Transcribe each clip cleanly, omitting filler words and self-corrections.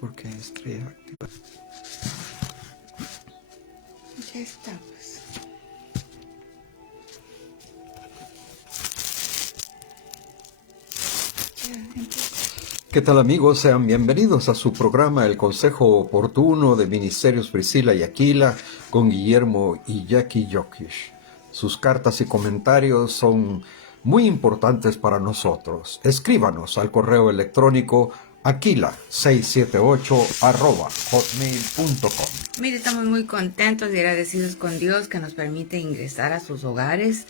Porque estrella activa. Ya está, pues. Ya empieza. ¿Qué tal, amigos? Sean bienvenidos a su programa El Consejo Oportuno de Ministerios Priscila y Aquila con Guillermo y Jackie Jokish. Sus cartas y comentarios son muy importantes para nosotros. Escríbanos al correo electrónico aquila678@hotmail.com. Mire, estamos muy contentos y agradecidos con Dios que nos permite ingresar a sus hogares,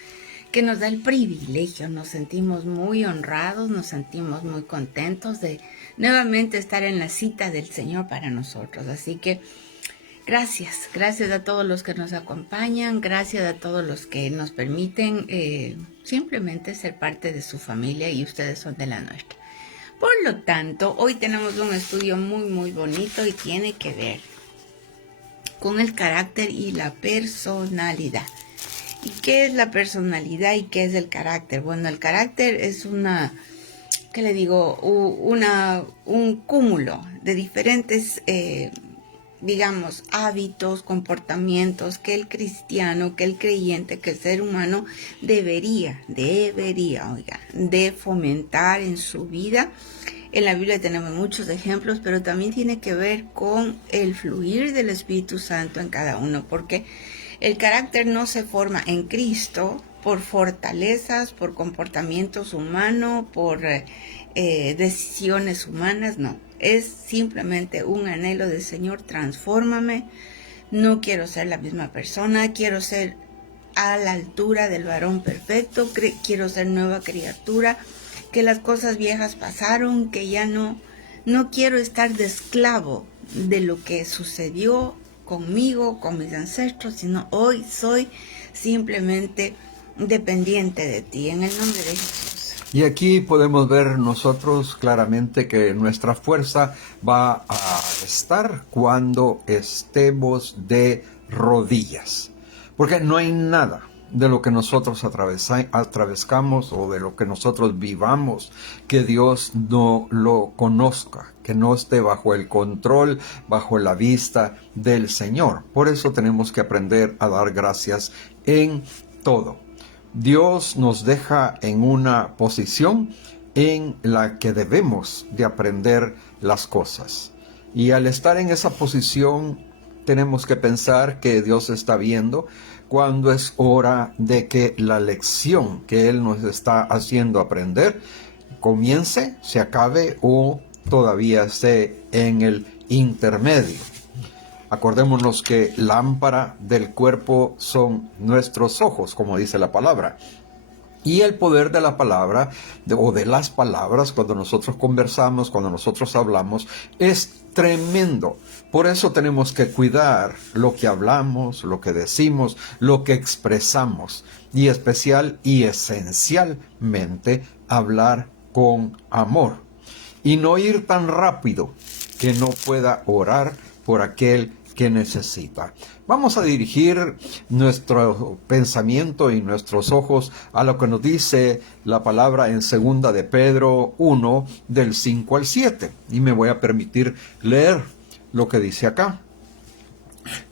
que nos da el privilegio. Nos sentimos muy honrados, nos sentimos muy contentos de nuevamente estar en la cita del Señor para nosotros. Así que gracias a todos los que nos acompañan, gracias a todos los que nos permiten simplemente ser parte de su familia, y ustedes son de la nuestra. Por lo tanto, hoy tenemos un estudio muy bonito y tiene que ver con el carácter y la personalidad. ¿Y qué es la personalidad y qué es el carácter? Bueno, el carácter es un cúmulo de diferentes digamos, hábitos, comportamientos que el cristiano, que el creyente, que el ser humano debería, de fomentar en su vida. En la Biblia tenemos muchos ejemplos, pero también tiene que ver con el fluir del Espíritu Santo en cada uno, porque el carácter no se forma en Cristo por fortalezas, por comportamientos humanos, por decisiones humanas, no. Es simplemente un anhelo del Señor: transfórmame, no quiero ser la misma persona, quiero ser a la altura del varón perfecto, quiero ser nueva criatura, que las cosas viejas pasaron, que ya no quiero estar de esclavo de lo que sucedió conmigo, con mis ancestros, sino hoy soy simplemente dependiente de ti, en el nombre de Jesús. Y aquí podemos ver nosotros claramente que nuestra fuerza va a estar cuando estemos de rodillas. Porque no hay nada de lo que nosotros atravesamos o de lo que nosotros vivamos que Dios no lo conozca, que no esté bajo el control, bajo la vista del Señor. Por eso tenemos que aprender a dar gracias en todo. Dios nos deja en una posición en la que debemos de aprender las cosas. Y al estar en esa posición, tenemos que pensar que Dios está viendo cuando es hora de que la lección que Él nos está haciendo aprender comience, se acabe o todavía esté en el intermedio. Acordémonos que lámpara del cuerpo son nuestros ojos, como dice la palabra. Y el poder de la palabra, o de las palabras, cuando nosotros conversamos, cuando nosotros hablamos, es tremendo. Por eso tenemos que cuidar lo que hablamos, lo que decimos, lo que expresamos. Y especial y esencialmente hablar con amor. Y no ir tan rápido que no pueda orar por aquel que necesita. Vamos a dirigir nuestro pensamiento y nuestros ojos a lo que nos dice la palabra en 2 de Pedro 1, del 5 al 7. Y me voy a permitir leer lo que dice acá.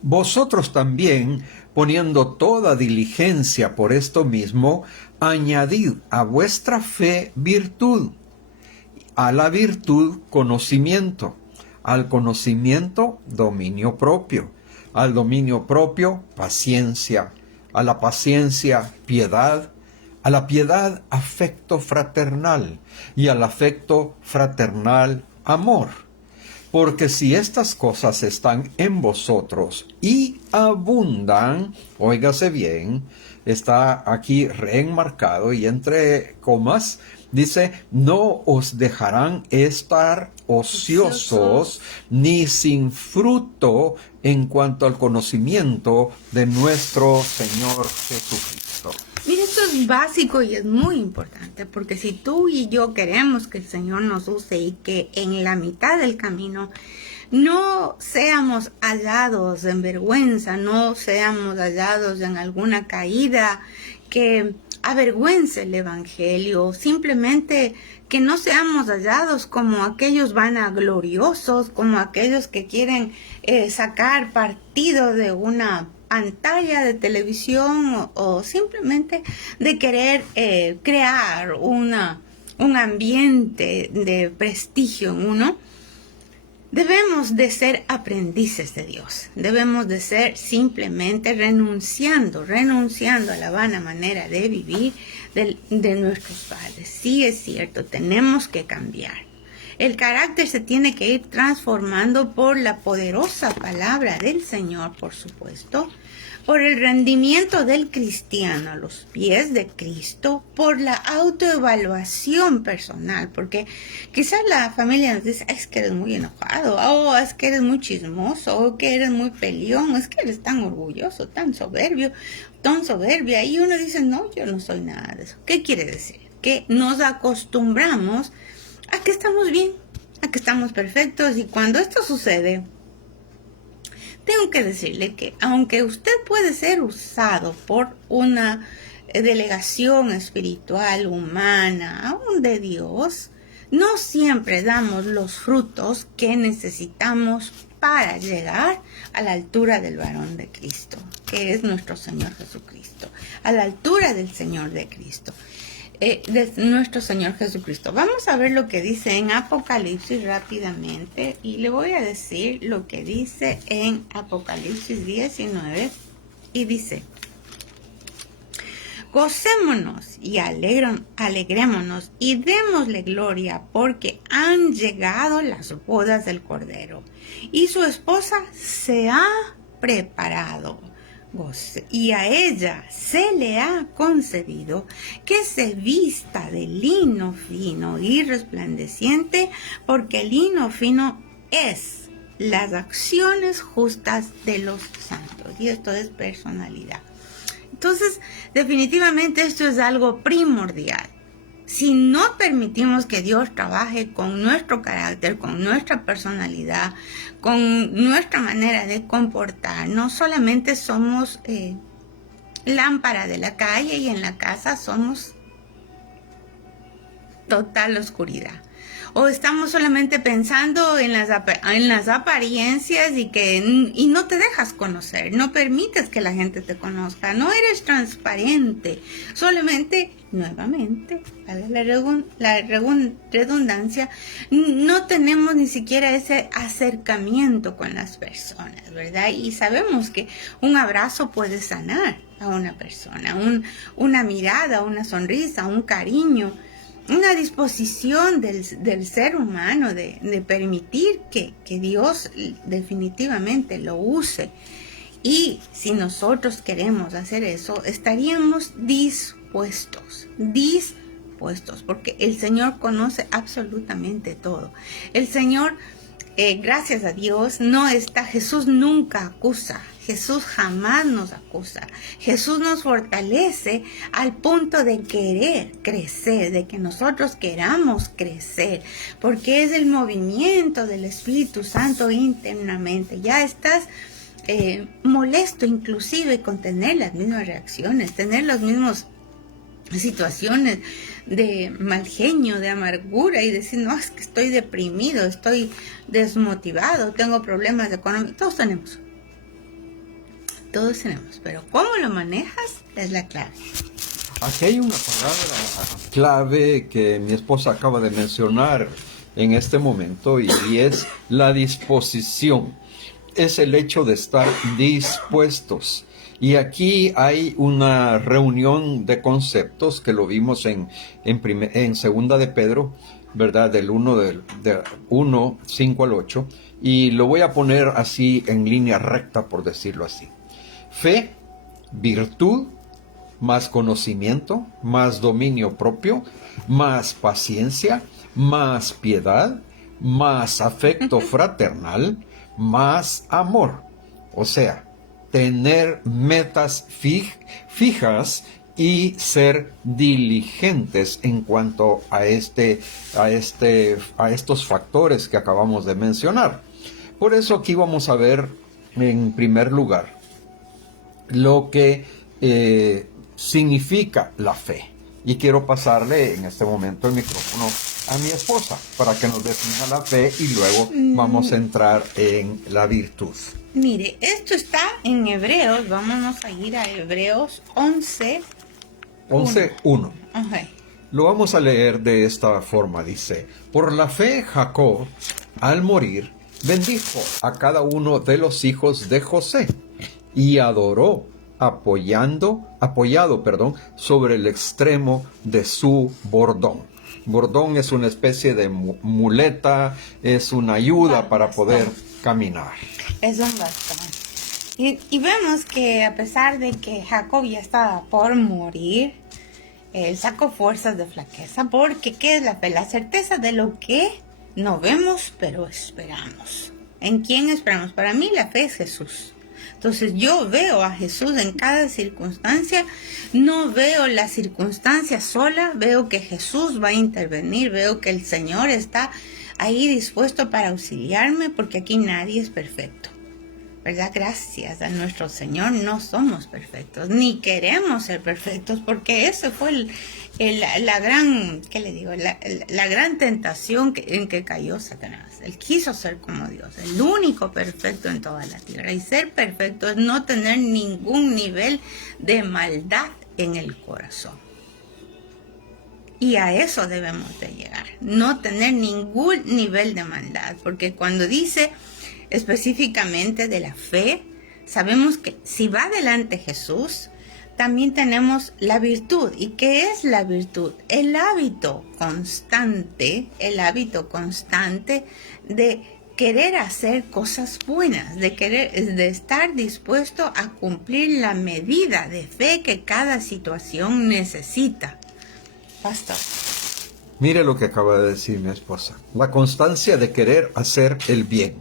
Vosotros también, poniendo toda diligencia por esto mismo, añadid a vuestra fe virtud, a la virtud conocimiento, al conocimiento dominio propio, al dominio propio paciencia, a la paciencia piedad, a la piedad afecto fraternal y al afecto fraternal amor. Porque si estas cosas están en vosotros y abundan, óigase bien, está aquí reenmarcado y entre comas, dice, no os dejarán estar ociosos ni sin fruto en cuanto al conocimiento de nuestro Señor Jesucristo. Mira, esto es básico y es muy importante, porque si tú y yo queremos que el Señor nos use y que en la mitad del camino no seamos hallados en vergüenza, no seamos hallados en alguna caída, que avergüence el Evangelio, simplemente que no seamos hallados como aquellos vanagloriosos, como aquellos que quieren sacar partido de una pantalla de televisión o simplemente de querer crear un ambiente de prestigio en uno. Debemos de ser aprendices de Dios. Debemos de ser simplemente renunciando a la vana manera de vivir de nuestros padres. Sí, es cierto, tenemos que cambiar. El carácter se tiene que ir transformando por la poderosa palabra del Señor, por supuesto, por el rendimiento del cristiano a los pies de Cristo, por la autoevaluación personal, porque quizás la familia nos dice, es que eres muy enojado, o es que eres muy chismoso, o que eres muy peleón, es que eres tan orgulloso, tan soberbia, y uno dice, no, yo no soy nada de eso. ¿Qué quiere decir? Que nos acostumbramos a que estamos bien, a que estamos perfectos, y cuando esto sucede, tengo que decirle que aunque usted puede ser usado por una delegación espiritual, humana, aún de Dios, no siempre damos los frutos que necesitamos para llegar a la altura del varón de Cristo, que es nuestro Señor Jesucristo, a la altura del Señor de Cristo. De nuestro Señor Jesucristo. Vamos a ver lo que dice en Apocalipsis rápidamente, y le voy a decir lo que dice en Apocalipsis 19, y dice: gocémonos y alegrémonos y démosle gloria, porque han llegado las bodas del Cordero y su esposa se ha preparado. Y a ella se le ha concedido que se vista de lino fino y resplandeciente, porque el lino fino es las acciones justas de los santos, y esto es personalidad. Entonces, definitivamente esto es algo primordial. Si no permitimos que Dios trabaje con nuestro carácter, con nuestra personalidad, con nuestra manera de comportar, no solamente somos lámpara de la calle, y en la casa somos total oscuridad. O estamos solamente pensando en las apariencias y no te dejas conocer, no permites que la gente te conozca, no eres transparente, solamente, nuevamente, la redundancia, no tenemos ni siquiera ese acercamiento con las personas, ¿verdad? Y sabemos que un abrazo puede sanar a una persona, una mirada, una sonrisa, un cariño, una disposición del ser humano de permitir que Dios definitivamente lo use. Y si nosotros queremos hacer eso, estaríamos dispuestos, porque el Señor conoce absolutamente todo. El Señor, gracias a Dios, Jesús nunca acusa. Jesús jamás nos acusa. Jesús nos fortalece al punto de querer crecer, de que nosotros queramos crecer, porque es el movimiento del Espíritu Santo internamente. Ya estás molesto inclusive con tener las mismas reacciones, tener las mismas situaciones de mal genio, de amargura, y decir, no, es que estoy deprimido, estoy desmotivado, tengo problemas de economía. Todos tenemos, pero cómo lo manejas es la clave. Aquí hay una palabra clave que mi esposa acaba de mencionar en este momento, y es la disposición. Es el hecho de estar dispuestos. Y aquí hay una reunión de conceptos que lo vimos en segunda de Pedro, ¿verdad? Del 1, 5 al 8. Y lo voy a poner así en línea recta, por decirlo así. Fe, virtud, más conocimiento, más dominio propio, más paciencia, más piedad, más afecto fraternal, más amor. O sea, tener metas fijas y ser diligentes en cuanto a estos factores que acabamos de mencionar. Por eso aquí vamos a ver en primer lugar lo que significa la fe. Y quiero pasarle en este momento el micrófono a mi esposa para que nos defina la fe y luego vamos a entrar en la virtud. Mire, esto está en Hebreos. Vámonos a ir a Hebreos 11. 11:1. Okay. Lo vamos a leer de esta forma. Dice: por la fe Jacob, al morir, bendijo a cada uno de los hijos de José y adoró, apoyado, sobre el extremo de su bordón. Bordón es una especie de muleta, es una ayuda para poder caminar. Es un bastón. Y vemos que a pesar de que Jacob ya estaba por morir, él sacó fuerzas de flaqueza, porque ¿qué es la fe? La certeza de lo que no vemos, pero esperamos. ¿En quién esperamos? Para mí la fe es Jesús. Entonces yo veo a Jesús en cada circunstancia, no veo la circunstancia sola, veo que Jesús va a intervenir, veo que el Señor está ahí dispuesto para auxiliarme, porque aquí nadie es perfecto, ¿verdad? Gracias a nuestro Señor no somos perfectos, ni queremos ser perfectos, porque ese fue la gran, ¿qué le digo? La gran tentación en que cayó Satanás. Él quiso ser como Dios, el único perfecto en toda la tierra. Y ser perfecto es no tener ningún nivel de maldad en el corazón. Y a eso debemos de llegar, no tener ningún nivel de maldad, porque cuando dice específicamente de la fe, sabemos que si va adelante Jesús, también tenemos la virtud. ¿Y qué es la virtud? El hábito constante de querer hacer cosas buenas, de estar dispuesto a cumplir la medida de fe que cada situación necesita. Pastor. Mire lo que acaba de decir mi esposa. La constancia de querer hacer el bien.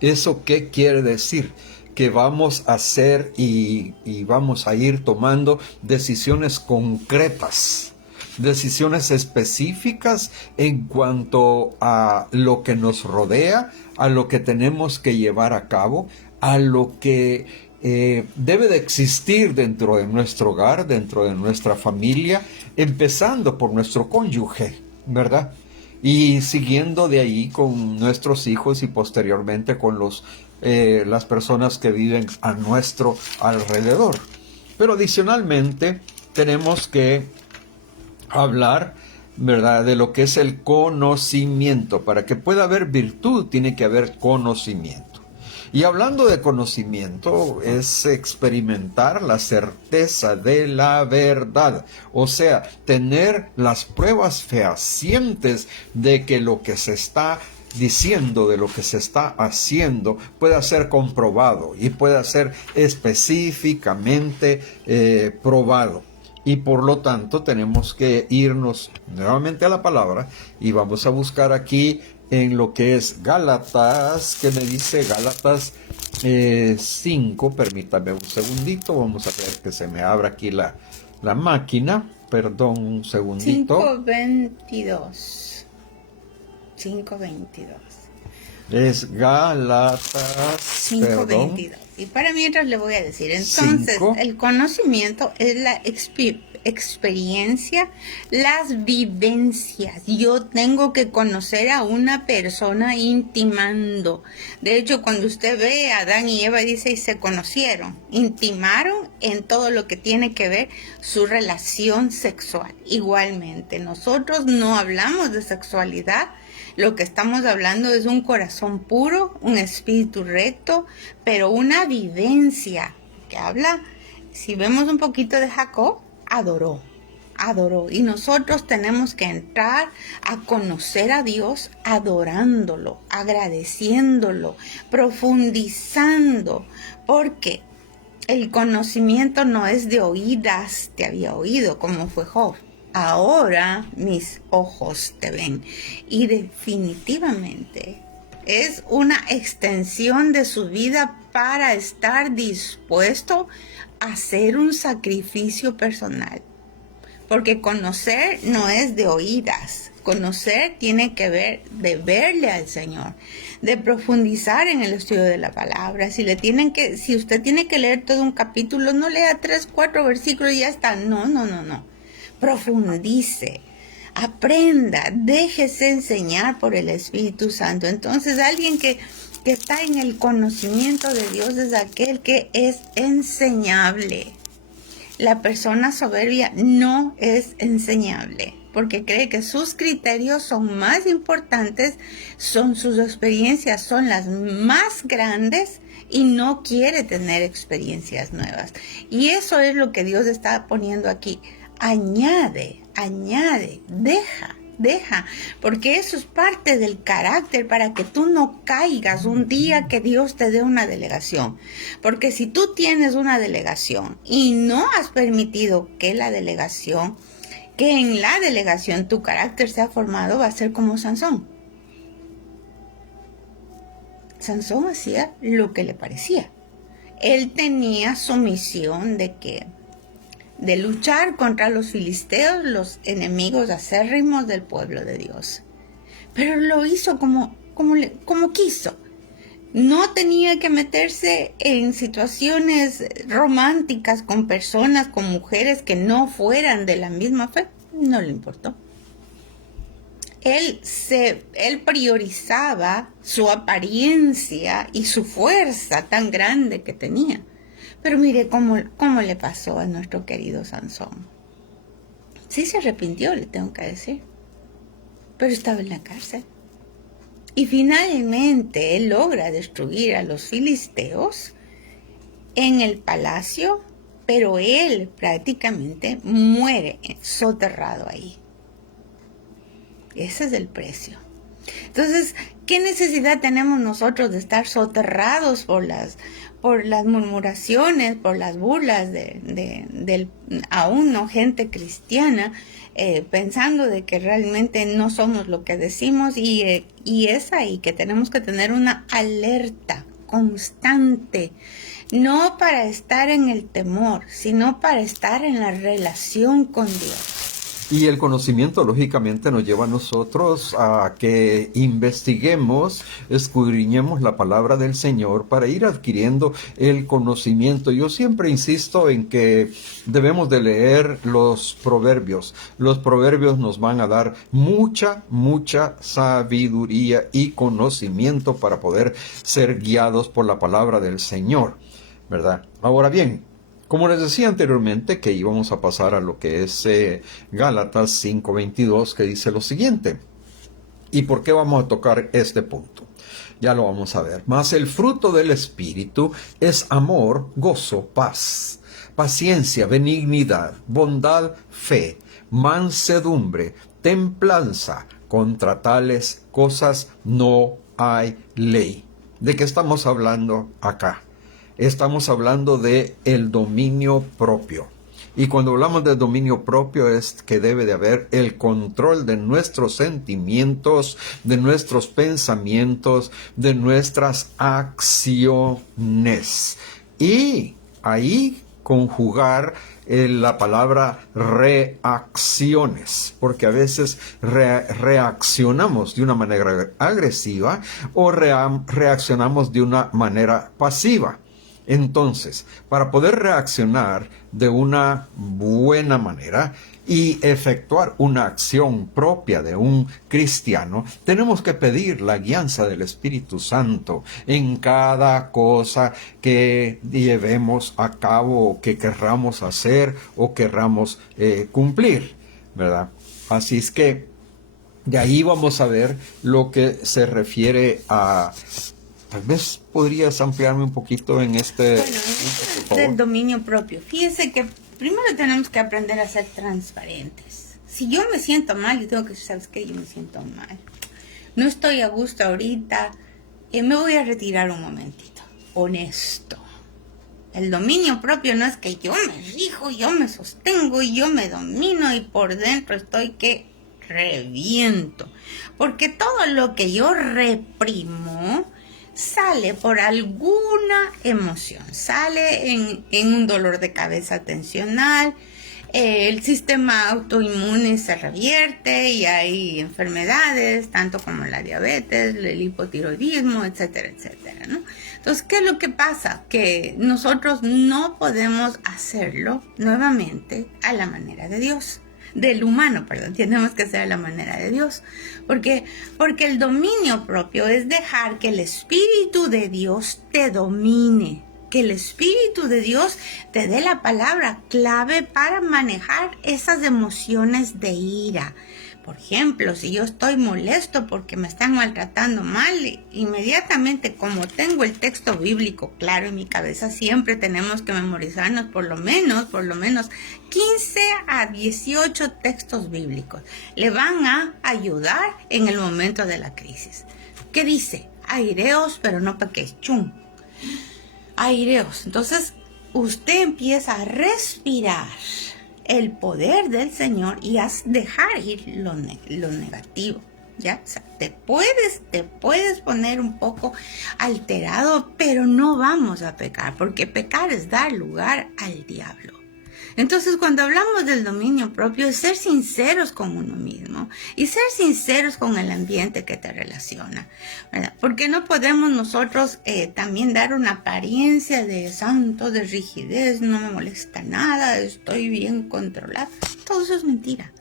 ¿Eso qué quiere decir? Que vamos a hacer y vamos a ir tomando decisiones concretas, decisiones específicas en cuanto a lo que nos rodea, a lo que tenemos que llevar a cabo, a lo que debe de existir dentro de nuestro hogar, dentro de nuestra familia, empezando por nuestro cónyuge, ¿verdad? Y siguiendo de ahí con nuestros hijos y posteriormente con las personas que viven a nuestro alrededor. Pero adicionalmente tenemos que hablar, ¿verdad?, de lo que es el conocimiento. Para que pueda haber virtud tiene que haber conocimiento. Y hablando de conocimiento, es experimentar la certeza de la verdad. O sea, tener las pruebas fehacientes de que lo que se está diciendo, de lo que se está haciendo, pueda ser comprobado y pueda ser específicamente probado. Y por lo tanto tenemos que irnos nuevamente a la palabra y vamos a buscar aquí en lo que es Gálatas, que me dice Gálatas 5, permítame un segundito, vamos a ver que se me abra aquí la máquina, perdón un segundito. 5:22. Es Gálatas 5:22. Y para mientras le voy a decir, entonces, 5. El conocimiento es la experiencia, las vivencias. Yo tengo que conocer a una persona intimando. De hecho, cuando usted ve a Adán y Eva, dice, y se conocieron, intimaron en todo lo que tiene que ver su relación sexual. Igualmente, nosotros no hablamos de sexualidad. Lo que estamos hablando es un corazón puro, un espíritu recto, pero una vivencia que habla. Si vemos un poquito de Jacob, adoró. Y nosotros tenemos que entrar a conocer a Dios adorándolo, agradeciéndolo, profundizando, porque el conocimiento no es de oídas, te había oído como fue Job. Ahora mis ojos te ven. Y definitivamente es una extensión de su vida para estar dispuesto a hacer un sacrificio personal. Porque conocer no es de oídas. conocer tiene que ver de verle al Señor, de profundizar en el estudio de la palabra. Si usted tiene que leer todo un capítulo, no lea 3, 4 versículos y ya está. No. Profundice, aprenda, déjese enseñar por el Espíritu Santo. Entonces, alguien que está en el conocimiento de Dios es aquel que es enseñable. La persona soberbia no es enseñable porque cree que sus criterios son más importantes, sus experiencias son las más grandes y no quiere tener experiencias nuevas. Y eso es lo que Dios está poniendo aquí. Añade, deja, porque eso es parte del carácter para que tú no caigas un día que Dios te dé una delegación. Porque si tú tienes una delegación y no has permitido que en la delegación tu carácter sea formado, va a ser como Sansón. Sansón hacía lo que le parecía. Él tenía su misión de luchar contra los filisteos, los enemigos acérrimos del pueblo de Dios. Pero lo hizo como quiso. No tenía que meterse en situaciones románticas con personas, con mujeres que no fueran de la misma fe. No le importó. Él priorizaba su apariencia y su fuerza tan grande que tenía. Pero mire cómo le pasó a nuestro querido Sansón. Sí se arrepintió, le tengo que decir. Pero estaba en la cárcel. Y finalmente él logra destruir a los filisteos en el palacio, pero él prácticamente muere soterrado ahí. Ese es el precio. Entonces, ¿qué necesidad tenemos nosotros de estar soterrados por las murmuraciones, por las burlas de aún no gente cristiana, pensando de que realmente no somos lo que decimos? Y es ahí que tenemos que tener una alerta constante, no para estar en el temor, sino para estar en la relación con Dios. Y el conocimiento, lógicamente, nos lleva a nosotros a que investiguemos, escudriñemos la palabra del Señor para ir adquiriendo el conocimiento. Yo siempre insisto en que debemos de leer los proverbios. Los proverbios nos van a dar mucha sabiduría y conocimiento para poder ser guiados por la palabra del Señor, ¿verdad? Ahora bien, como les decía anteriormente, que íbamos a pasar a lo que es Gálatas 5:22, que dice lo siguiente. ¿Y por qué vamos a tocar este punto? Ya lo vamos a ver. Mas el fruto del Espíritu es amor, gozo, paz, paciencia, benignidad, bondad, fe, mansedumbre, templanza. Contra tales cosas no hay ley. ¿De qué estamos hablando acá? Estamos hablando de el dominio propio. Y cuando hablamos de dominio propio es que debe de haber el control de nuestros sentimientos, de nuestros pensamientos, de nuestras acciones. Y ahí conjugar la palabra reacciones, porque a veces reaccionamos de una manera agresiva o reaccionamos de una manera pasiva. Entonces, para poder reaccionar de una buena manera y efectuar una acción propia de un cristiano, tenemos que pedir la guianza del Espíritu Santo en cada cosa que llevemos a cabo o que querramos hacer o querramos cumplir, ¿verdad? Así es que de ahí vamos a ver lo que se refiere a... Tal vez podrías ampliarme un poquito en este... Bueno, punto, del dominio propio. Fíjense que primero tenemos que aprender a ser transparentes. Si yo me siento mal, yo tengo que decir, ¿sabes qué? Yo me siento mal. No estoy a gusto ahorita. Me voy a retirar un momentito. Honesto. El dominio propio no es que yo me rijo, yo me sostengo y yo me domino y por dentro estoy que reviento. Porque todo lo que yo reprimo sale por alguna emoción, sale en un dolor de cabeza tensional, el sistema autoinmune se revierte y hay enfermedades, tanto como la diabetes, el hipotiroidismo, etcétera, etcétera, ¿no? Entonces, ¿qué es lo que pasa? Que nosotros no podemos hacerlo nuevamente a la manera de Dios. Del humano, perdón, tenemos que hacer a la manera de Dios. Porque el dominio propio es dejar que el Espíritu de Dios te domine. Que el Espíritu de Dios te dé la palabra clave para manejar esas emociones de ira. Por ejemplo, si yo estoy molesto porque me están maltratando mal, inmediatamente, como tengo el texto bíblico claro en mi cabeza, siempre tenemos que memorizarnos por lo menos 15 a 18 textos bíblicos. Le van a ayudar en el momento de la crisis. ¿Qué dice? Aireos, pero no pequéis. Chum. Aireos. Entonces, usted empieza a respirar el poder del Señor y a dejar ir lo negativo, ¿ya? O sea, te puedes poner un poco alterado, pero no vamos a pecar, porque pecar es dar lugar al diablo. Entonces, cuando hablamos del dominio propio, es ser sinceros con uno mismo y ser sinceros con el ambiente que te relaciona, ¿verdad? Porque no podemos nosotros también dar una apariencia de santo, de rigidez, no me molesta nada, estoy bien controlado. Todo eso es mentira.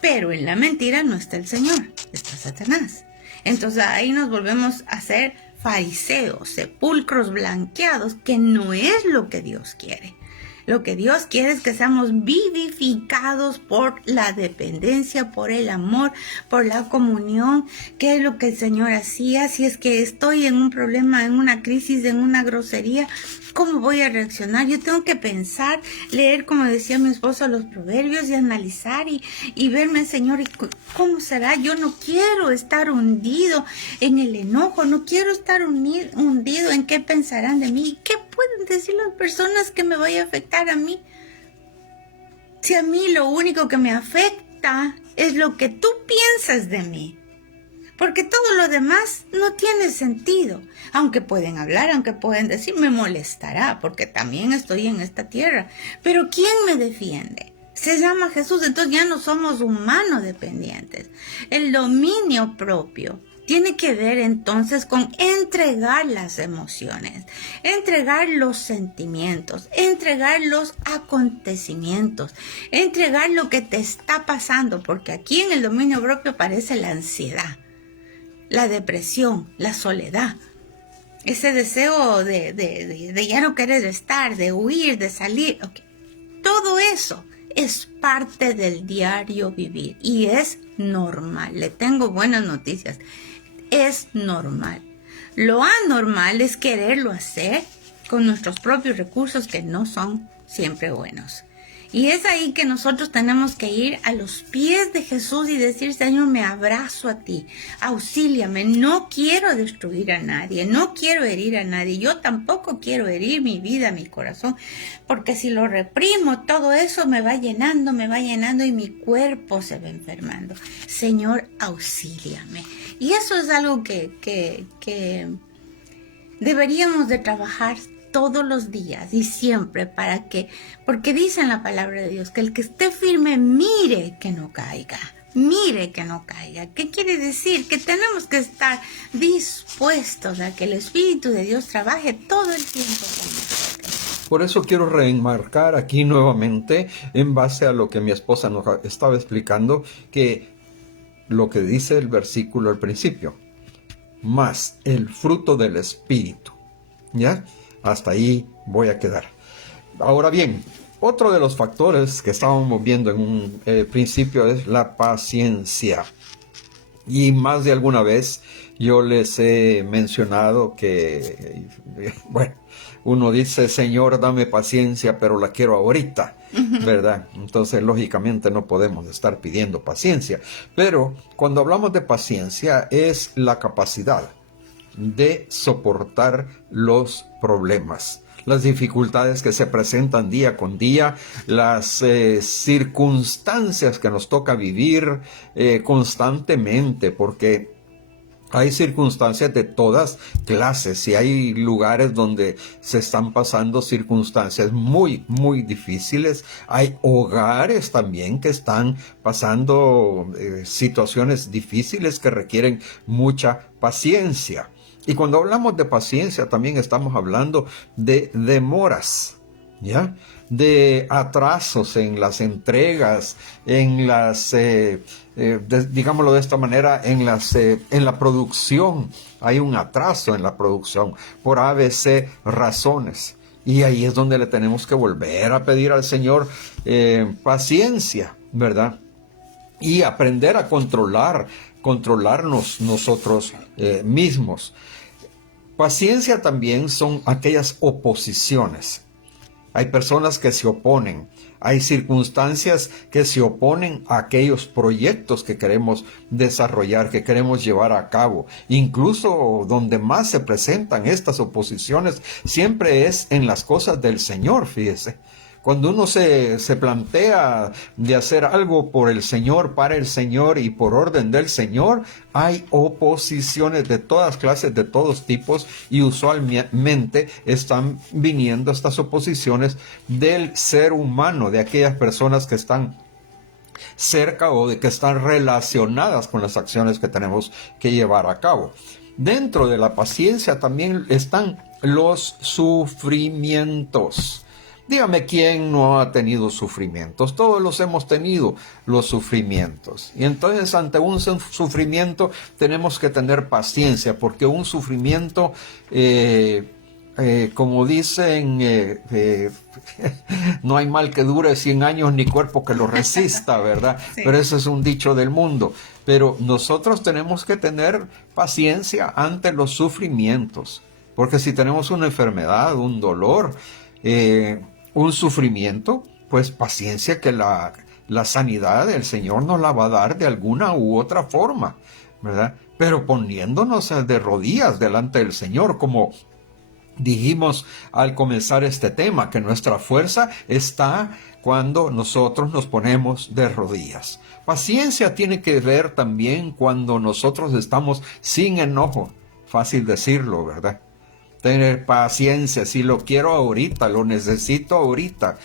Pero en la mentira no está el Señor, está Satanás. Entonces ahí nos volvemos a ser fariseos, sepulcros blanqueados, que no es lo que Dios quiere. Lo que Dios quiere es que seamos vivificados por la dependencia, por el amor, por la comunión. ¿Qué es lo que el Señor hacía? Si es que estoy en un problema, en una crisis, en una grosería, ¿cómo voy a reaccionar? Yo tengo que pensar, leer, como decía mi esposo, los proverbios y analizar y verme, Señor, ¿cómo será? Yo no quiero estar hundido en el enojo, no quiero estar hundido en qué pensarán de mí. ¿Qué pueden decir las personas que me vaya a afectar a mí? Si a mí lo único que me afecta es lo que tú piensas de mí. Porque todo lo demás no tiene sentido. Aunque pueden hablar, aunque pueden decir, me molestará, porque también estoy en esta tierra. Pero ¿quién me defiende? Se llama Jesús, entonces ya no somos humanos dependientes. El dominio propio tiene que ver entonces con entregar las emociones, entregar los sentimientos, entregar los acontecimientos, entregar lo que te está pasando, porque aquí en el dominio propio aparece la ansiedad, la depresión, la soledad, ese deseo de ya no querer estar, de huir, de salir. Okay. Todo eso es parte del diario vivir y es normal. Le tengo buenas noticias. Es normal. Lo anormal es quererlo hacer con nuestros propios recursos, que no son siempre buenos. Y es ahí que nosotros tenemos que ir a los pies de Jesús y decir, Señor, me abrazo a ti, auxíliame, no quiero destruir a nadie, no quiero herir a nadie, yo tampoco quiero herir mi vida, mi corazón, porque si lo reprimo, todo eso me va llenando y mi cuerpo se va enfermando. Señor, auxíliame. Y eso es algo que deberíamos de trabajar todos los días y siempre, porque dice en la palabra de Dios que el que esté firme mire que no caiga. Mire que no caiga. ¿Qué quiere decir? Que tenemos que estar dispuestos a que el Espíritu de Dios trabaje todo el tiempo con nosotros. Por eso quiero reenmarcar aquí nuevamente, en base a lo que mi esposa nos estaba explicando, que lo que dice el versículo al principio, más el fruto del Espíritu, ¿ya? Hasta ahí voy a quedar. Ahora bien, otro de los factores que estábamos viendo en un principio es la paciencia. Y más de alguna vez yo les he mencionado que, bueno, uno dice, Señor, dame paciencia, pero la quiero ahorita, ¿verdad? Entonces, lógicamente, no podemos estar pidiendo paciencia. Pero cuando hablamos de paciencia, es la capacidad de soportar los problemas, las dificultades que se presentan día con día, las circunstancias que nos toca vivir constantemente, porque Hay circunstancias de todas clases y hay lugares donde se están pasando circunstancias muy, muy difíciles. Hay hogares también que están pasando situaciones difíciles que requieren mucha paciencia. Y cuando hablamos de paciencia también estamos hablando de demoras, ¿ya? De atrasos en las entregas, en las, digámoslo de esta manera, en la producción. Hay un atraso en la producción por ABC razones. Y ahí es donde le tenemos que volver a pedir al Señor paciencia, ¿verdad? Y aprender a controlarnos nosotros mismos. Paciencia también son aquellas oposiciones. Hay personas que se oponen, hay circunstancias que se oponen a aquellos proyectos que queremos desarrollar, que queremos llevar a cabo. Incluso donde más se presentan estas oposiciones siempre es en las cosas del Señor, fíjese. Cuando uno se plantea de hacer algo por el Señor, para el Señor y por orden del Señor, hay oposiciones de todas clases, de todos tipos, y usualmente están viniendo estas oposiciones del ser humano, de aquellas personas que están cerca o de que están relacionadas con las acciones que tenemos que llevar a cabo. Dentro de la paciencia también están los sufrimientos. Dígame quién no ha tenido sufrimientos. Todos los hemos tenido los sufrimientos. Y entonces ante un sufrimiento tenemos que tener paciencia, porque un sufrimiento, como dicen, no hay mal que dure 100 años ni cuerpo que lo resista, ¿verdad? Sí. Pero ese es un dicho del mundo. Pero nosotros tenemos que tener paciencia ante los sufrimientos, porque si tenemos una enfermedad, un dolor, un sufrimiento, pues paciencia, que la sanidad del Señor nos la va a dar de alguna u otra forma, ¿verdad? Pero poniéndonos de rodillas delante del Señor, como dijimos al comenzar este tema, que nuestra fuerza está cuando nosotros nos ponemos de rodillas. Paciencia tiene que ver también cuando nosotros estamos sin enojo. Fácil decirlo, ¿verdad? Tener paciencia, si lo quiero ahorita, lo necesito ahorita.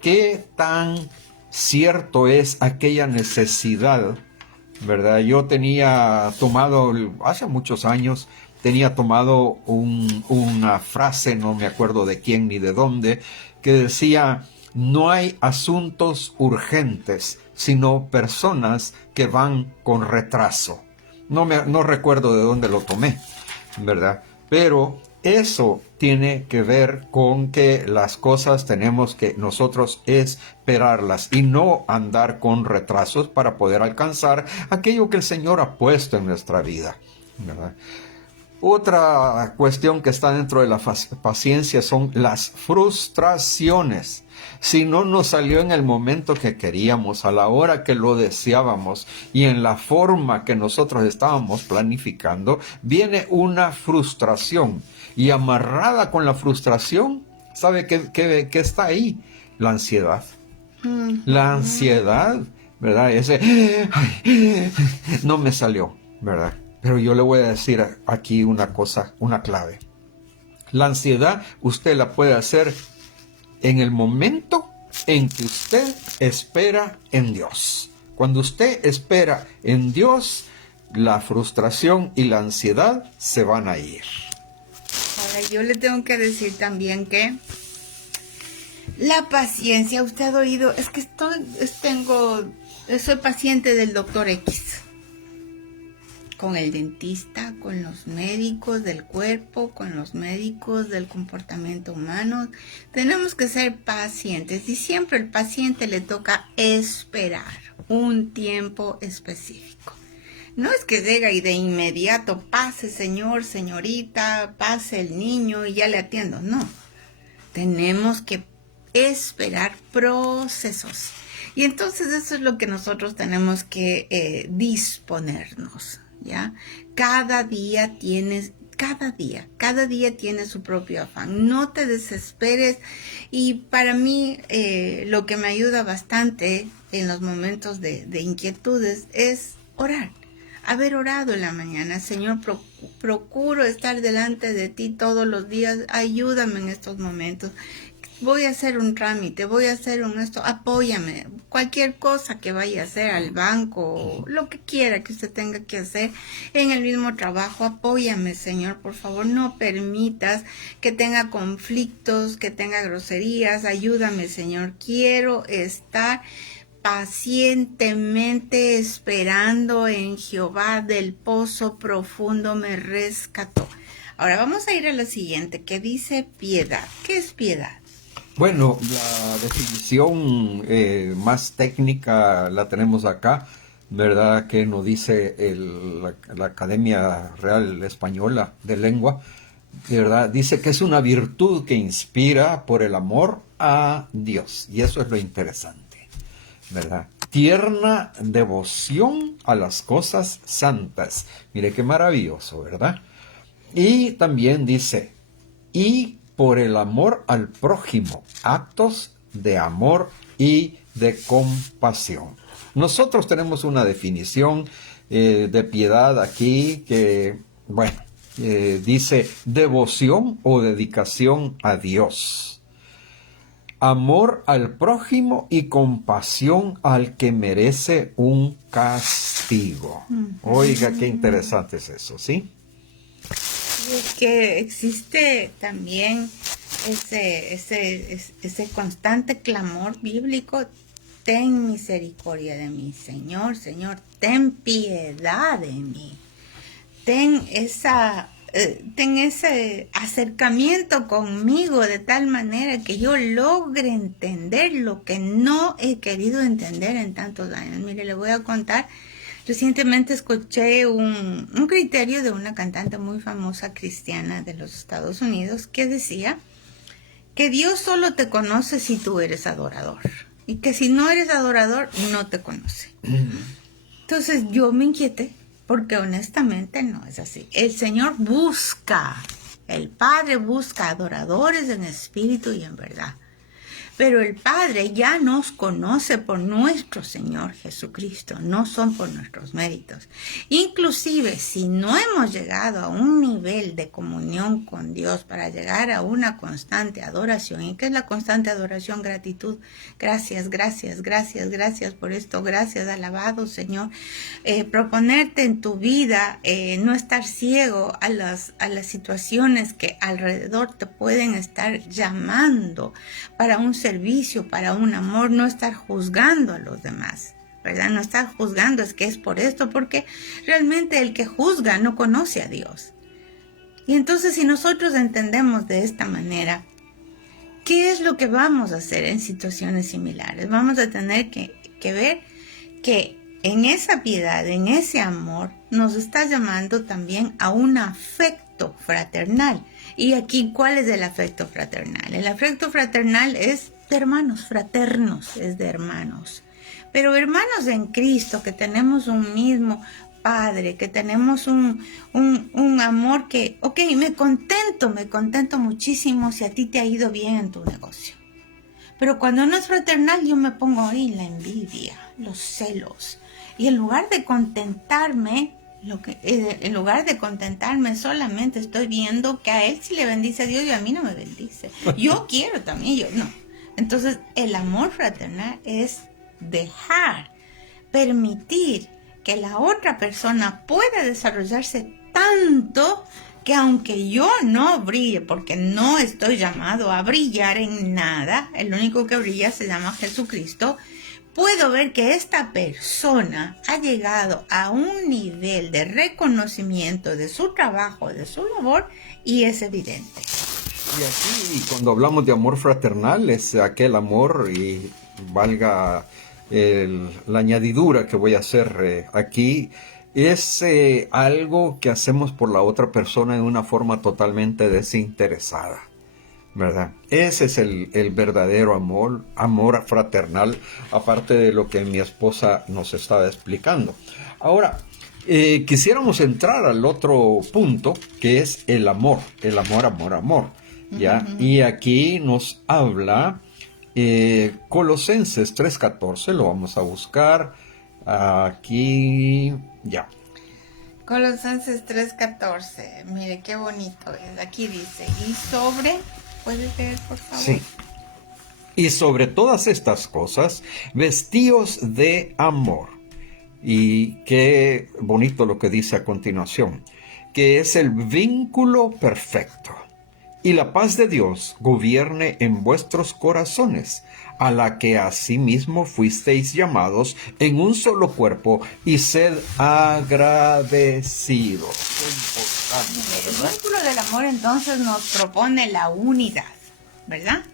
¿Qué tan cierto es aquella necesidad, verdad? Yo tenía tomado, hace muchos años, tenía tomado una frase, no me acuerdo de quién ni de dónde, que decía: no hay asuntos urgentes, sino personas que van con retraso. No recuerdo de dónde lo tomé, ¿verdad? Pero eso tiene que ver con que las cosas tenemos que nosotros esperarlas y no andar con retrasos para poder alcanzar aquello que el Señor ha puesto en nuestra vida, ¿verdad? Otra cuestión que está dentro de la paciencia son las frustraciones. Si no nos salió en el momento que queríamos, a la hora que lo deseábamos y en la forma que nosotros estábamos planificando, viene una frustración. Y amarrada con la frustración, ¿sabe qué está ahí? La ansiedad. La ansiedad, ¿verdad? Ese, ay, no me salió, ¿verdad? Pero yo le voy a decir aquí una cosa, una clave. La ansiedad usted la puede hacer en el momento en que usted espera en Dios. Cuando usted espera en Dios, la frustración y la ansiedad se van a ir. Ahora, yo le tengo que decir también que la paciencia, usted ha oído, es que soy paciente del doctor X. Con el dentista, con los médicos del cuerpo, con los médicos del comportamiento humano. Tenemos que ser pacientes y siempre al paciente le toca esperar un tiempo específico. No es que llega y de inmediato pase señor, señorita, pase el niño y ya le atiendo. No, tenemos que esperar procesos. Y entonces eso es lo que nosotros tenemos que disponernos. ¿Ya? Cada día tiene su propio afán. No te desesperes. Y para mí lo que me ayuda bastante en los momentos de inquietudes es orar. haber orado en la mañana. Señor, procuro estar delante de ti todos los días. Ayúdame en estos momentos. Voy a hacer un trámite, voy a hacer esto, apóyame. Cualquier cosa que vaya a hacer al banco, lo que quiera que usted tenga que hacer en el mismo trabajo, apóyame, Señor, por favor. No permitas que tenga conflictos, que tenga groserías. Ayúdame, Señor. Quiero estar pacientemente esperando en Jehová, del pozo profundo me rescató. Ahora vamos a ir a la siguiente, que dice piedad. ¿Qué es piedad? Bueno, la definición más técnica la tenemos acá, ¿verdad? Que nos dice la Academia Real Española de Lengua, ¿verdad? Dice que es una virtud que inspira por el amor a Dios. Y eso es lo interesante, ¿verdad? Tierna devoción a las cosas santas. Mire qué maravilloso, ¿verdad? Y también dice, y por el amor al prójimo, actos de amor y de compasión. Nosotros tenemos una definición de piedad aquí que, bueno, dice devoción o dedicación a Dios, amor al prójimo y compasión al que merece un castigo. Oiga, qué interesante es eso, ¿sí? Y es que existe también ese constante clamor bíblico: ten misericordia de mí, Señor, Señor, ten piedad de mí. Ten ese acercamiento conmigo de tal manera que yo logre entender lo que no he querido entender en tantos años. Mire, le voy a contar. Recientemente escuché un criterio de una cantante muy famosa cristiana de los Estados Unidos que decía que Dios solo te conoce si tú eres adorador y que si no eres adorador no te conoce. Entonces yo me inquieté porque honestamente no es así. El Señor busca, el Padre busca adoradores en espíritu y en verdad. Pero el Padre ya nos conoce por nuestro Señor Jesucristo, no son por nuestros méritos. Inclusive, si no hemos llegado a un nivel de comunión con Dios para llegar a una constante adoración, ¿y qué es la constante adoración? Gratitud. Gracias, gracias, gracias, gracias por esto, gracias, alabado Señor. Proponerte en tu vida, no estar ciego a las situaciones que alrededor te pueden estar llamando para un servicio, para un amor, no estar juzgando a los demás, ¿verdad? No estar juzgando, es que es por esto, porque realmente el que juzga no conoce a Dios. Y entonces si nosotros entendemos de esta manera, ¿qué es lo que vamos a hacer en situaciones similares? Vamos a tener que ver que en esa piedad, en ese amor, nos está llamando también a un afecto fraternal. Y aquí, ¿cuál es el afecto fraternal? El afecto fraternal es de hermanos, fraternos, es de hermanos. Pero hermanos en Cristo, que tenemos un mismo Padre, que tenemos un amor que, ok, me contento muchísimo si a ti te ha ido bien en tu negocio. Pero cuando no es fraternal, yo me pongo ahí la envidia, los celos. Y en lugar de contentarme, solamente estoy viendo que a él sí le bendice a Dios y a mí no me bendice. Yo quiero también, yo no. Entonces, el amor fraternal es permitir que la otra persona pueda desarrollarse tanto que aunque yo no brille, porque no estoy llamado a brillar en nada, el único que brilla se llama Jesucristo, puedo ver que esta persona ha llegado a un nivel de reconocimiento de su trabajo, de su labor, y es evidente. Y aquí, cuando hablamos de amor fraternal, es aquel amor, y valga la añadidura que voy a hacer aquí, es algo que hacemos por la otra persona de una forma totalmente desinteresada, ¿verdad? Ese es el verdadero amor fraternal, aparte de lo que mi esposa nos estaba explicando. Ahora, quisiéramos entrar al otro punto, que es el amor, ¿ya? Uh-huh. Y aquí nos habla Colosenses 3:14, lo vamos a buscar aquí, ya. Colosenses 3:14. Mire qué bonito es. Aquí dice, y sobre, ¿puedes leer por favor? Sí. Y sobre todas estas cosas, vestíos de amor. Y qué bonito lo que dice a continuación, que es el vínculo perfecto. Y la paz de Dios gobierne en vuestros corazones, a la que asimismo fuisteis llamados en un solo cuerpo, y sed agradecidos. Qué importante, El ¿verdad? vínculo del amor entonces nos propone la unidad, ¿verdad?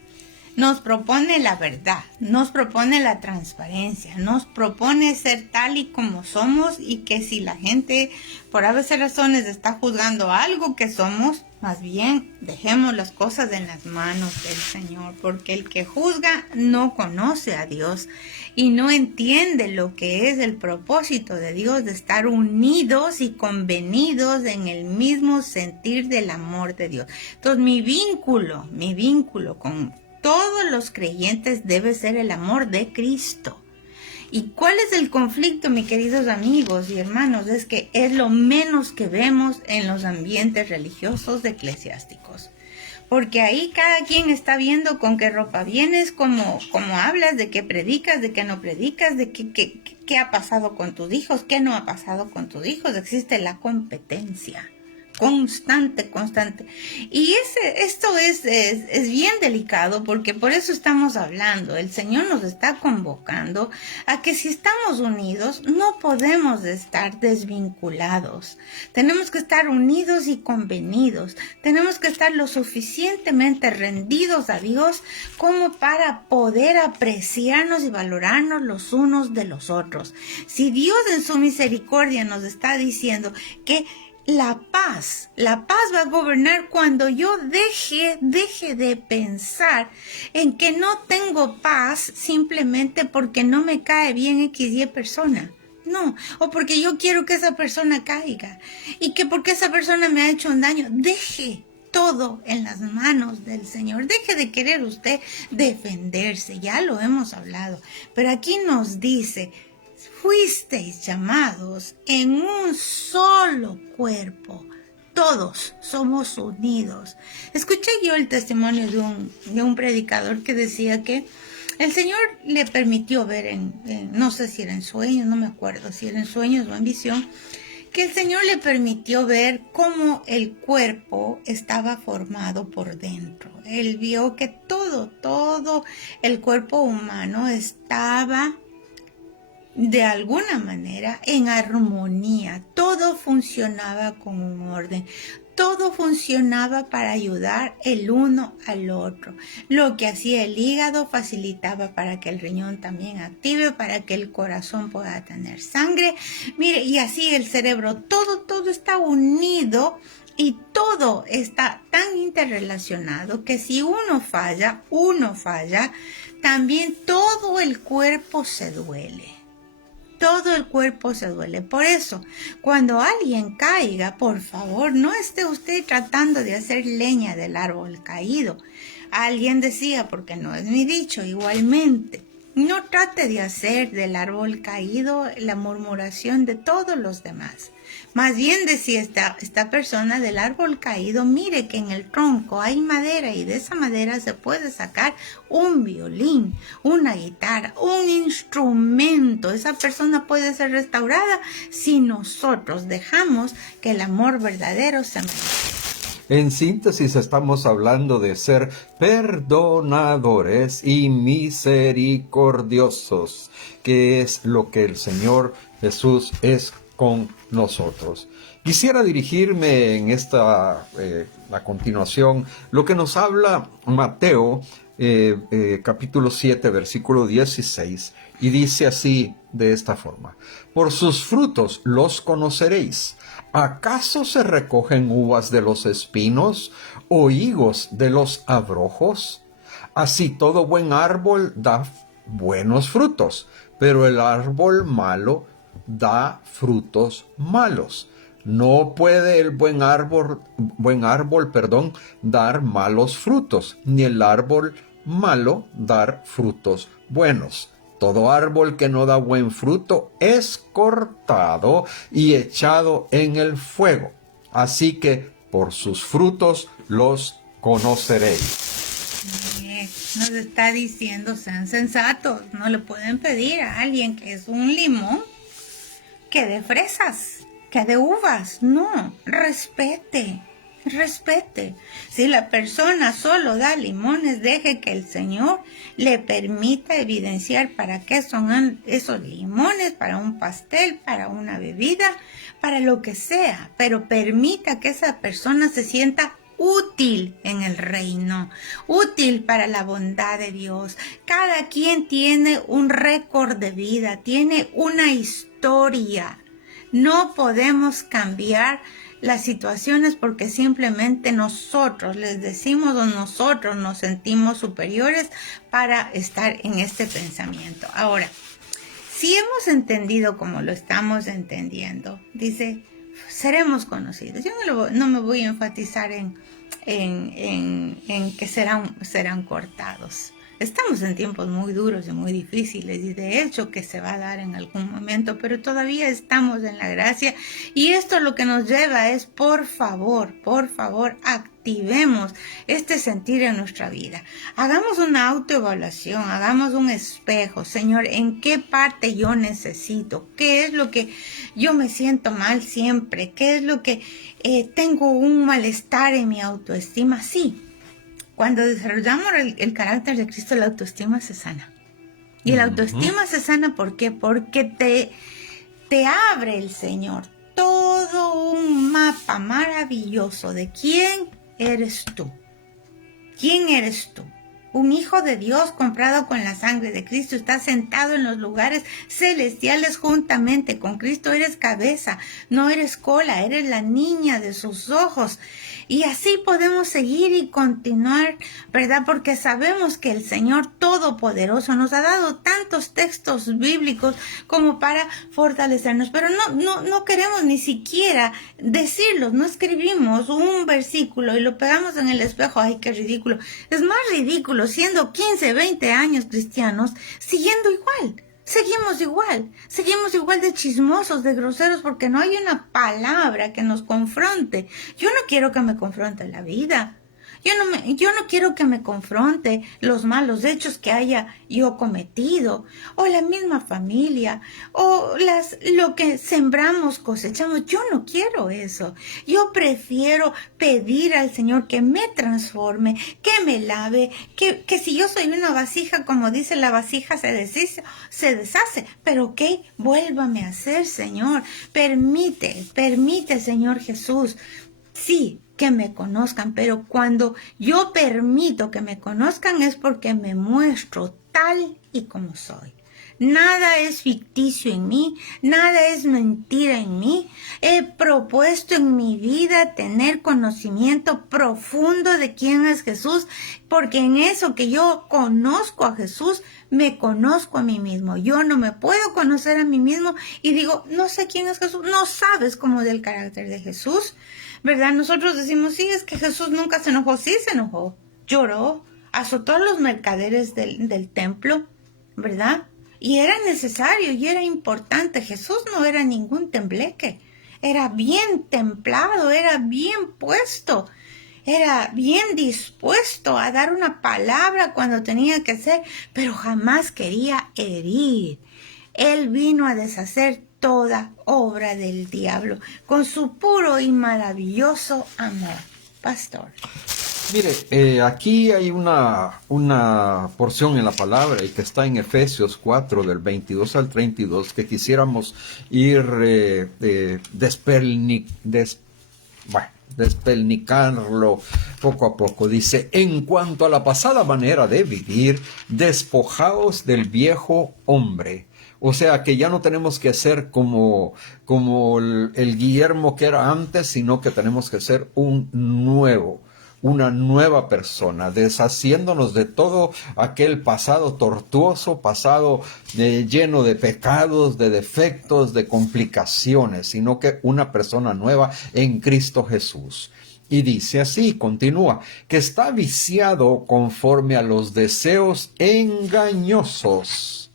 Nos propone la verdad, nos propone la transparencia, nos propone ser tal y como somos, y que si la gente por a veces razones está juzgando algo que somos, más bien dejemos las cosas en las manos del Señor, porque el que juzga no conoce a Dios y no entiende lo que es el propósito de Dios de estar unidos y convenidos en el mismo sentir del amor de Dios. Entonces mi vínculo con todos los creyentes debe ser el amor de Cristo. ¿Y cuál es el conflicto, mis queridos amigos y hermanos? Es que es lo menos que vemos en los ambientes religiosos eclesiásticos. Porque ahí cada quien está viendo con qué ropa vienes, cómo hablas, de qué predicas, de qué no predicas, de qué ha pasado con tus hijos, qué no ha pasado con tus hijos. Existe la competencia. Constante. Y esto es bien delicado, porque por eso estamos hablando. El Señor nos está convocando a que si estamos unidos, no podemos estar desvinculados. Tenemos que estar unidos y convenidos. Tenemos que estar lo suficientemente rendidos a Dios como para poder apreciarnos y valorarnos los unos de los otros. Si Dios en su misericordia nos está diciendo que la paz va a gobernar cuando yo deje de pensar en que no tengo paz simplemente porque no me cae bien XY persona. No, o porque yo quiero que esa persona caiga y que porque esa persona me ha hecho un daño. Deje todo en las manos del Señor. Deje de querer usted defenderse, ya lo hemos hablado. Pero aquí nos dice, fuisteis llamados en un solo cuerpo. Todos somos unidos. Escuché yo el testimonio de un predicador que decía que el Señor le permitió ver no sé si era en sueños, no me acuerdo si era en sueños o en visión, que el Señor le permitió ver cómo el cuerpo estaba formado por dentro. Él vio que todo el cuerpo humano estaba de alguna manera en armonía. Todo funcionaba con un orden. Todo funcionaba para ayudar el uno al otro. Lo que hacía el hígado facilitaba para que el riñón también active, para que el corazón pueda tener sangre. Mire, y así el cerebro, todo está unido y todo está tan interrelacionado que si uno falla, también todo el cuerpo se duele. Todo el cuerpo se duele. Por eso, cuando alguien caiga, por favor, no esté usted tratando de hacer leña del árbol caído. Alguien decía, porque no es mi dicho, igualmente, no trate de hacer del árbol caído la murmuración de todos los demás. Más bien decía esta persona del árbol caído, mire que en el tronco hay madera y de esa madera se puede sacar un violín, una guitarra, un instrumento. Esa persona puede ser restaurada si nosotros dejamos que el amor verdadero se manifieste. En síntesis, estamos hablando de ser perdonadores y misericordiosos, que es lo que el Señor Jesús es con nosotros. Quisiera dirigirme en esta, a continuación, lo que nos habla Mateo, capítulo 7, versículo 16, y dice así, de esta forma: por sus frutos los conoceréis. ¿Acaso se recogen uvas de los espinos o higos de los abrojos? Así todo buen árbol da buenos frutos, pero el árbol malo da frutos malos. No puede el buen árbol, dar malos frutos, ni el árbol malo dar frutos buenos. Todo árbol que no da buen fruto es cortado y echado en el fuego. Así que por sus frutos los conoceréis. Nos está diciendo, sean sensatos. No le pueden pedir a alguien que es un limón que de fresas, que de uvas. No, respete. Si la persona solo da limones, deje que el Señor le permita evidenciar para qué son esos limones, para un pastel, para una bebida, para lo que sea, pero permita que esa persona se sienta útil en el reino, útil para la bondad de Dios. Cada quien tiene un récord de vida, tiene una historia. No podemos cambiar las situaciones porque simplemente nosotros les decimos o nosotros nos sentimos superiores para estar en este pensamiento. Ahora, si hemos entendido como lo estamos entendiendo, dice, seremos conocidos. Yo no me voy a enfatizar en que serán cortados. Estamos en tiempos muy duros y muy difíciles y de hecho que se va a dar en algún momento, pero todavía estamos en la gracia y esto lo que nos lleva es, por favor, activemos este sentir en nuestra vida. Hagamos una autoevaluación, hagamos un espejo. Señor, ¿en qué parte yo necesito? ¿Qué es lo que yo me siento mal siempre? ¿Qué es lo que tengo un malestar en mi autoestima? Sí. Cuando desarrollamos el carácter de Cristo, la autoestima se sana. Y la autoestima se sana, ¿por qué? Porque te abre el Señor todo un mapa maravilloso de quién eres tú. ¿Quién eres tú? Un hijo de Dios comprado con la sangre de Cristo, está sentado en los lugares celestiales juntamente con Cristo. Eres cabeza, no eres cola, eres la niña de sus ojos. Y así podemos seguir y continuar, ¿verdad? Porque sabemos que el Señor Todopoderoso nos ha dado tantos textos bíblicos como para fortalecernos, pero no queremos ni siquiera decirlos, no escribimos un versículo y lo pegamos en el espejo. ¡Ay, qué ridículo! Es más ridículo siendo 15, 20 años cristianos, siguiendo igual. Seguimos igual de chismosos, de groseros, porque no hay una palabra que nos confronte. Yo no quiero que me confronte la vida. Yo no quiero que me confronte los malos hechos que haya yo cometido, o la misma familia, o lo que sembramos, cosechamos. Yo no quiero eso. Yo prefiero pedir al Señor que me transforme, que me lave, que si yo soy una vasija, como dice la vasija se deshace, pero que vuélvame a ser, Señor. Permite, Señor Jesús. Sí, que me conozcan, pero cuando yo permito que me conozcan es porque me muestro tal y como soy. Nada es ficticio en mí, nada es mentira en mí. He propuesto en mi vida tener conocimiento profundo de quién es Jesús, porque en eso que yo conozco a Jesús, me conozco a mí mismo. Yo no me puedo conocer a mí mismo y digo, no sé quién es Jesús. No sabes cómo es el carácter de Jesús, ¿verdad? Nosotros decimos, sí, es que Jesús nunca se enojó. Sí se enojó, lloró, azotó a los mercaderes del templo, ¿verdad? Y era necesario y era importante. Jesús no era ningún tembleque. Era bien templado, era bien puesto, era bien dispuesto a dar una palabra cuando tenía que ser, pero jamás quería herir. Él vino a deshacer toda obra del diablo con su puro y maravilloso amor. Pastor. Mire, aquí hay una porción en la palabra y que está en Efesios 4 del 22 al 32 que quisiéramos ir despelnicarlo poco a poco. Dice, en cuanto a la pasada manera de vivir, despojaos del viejo hombre. O sea que ya no tenemos que ser como el Guillermo que era antes, sino que tenemos que ser una nueva persona, deshaciéndonos de todo aquel pasado tortuoso, pasado lleno de pecados, de defectos, de complicaciones, sino que una persona nueva en Cristo Jesús. Y dice así, continúa, que está viciado conforme a los deseos engañosos.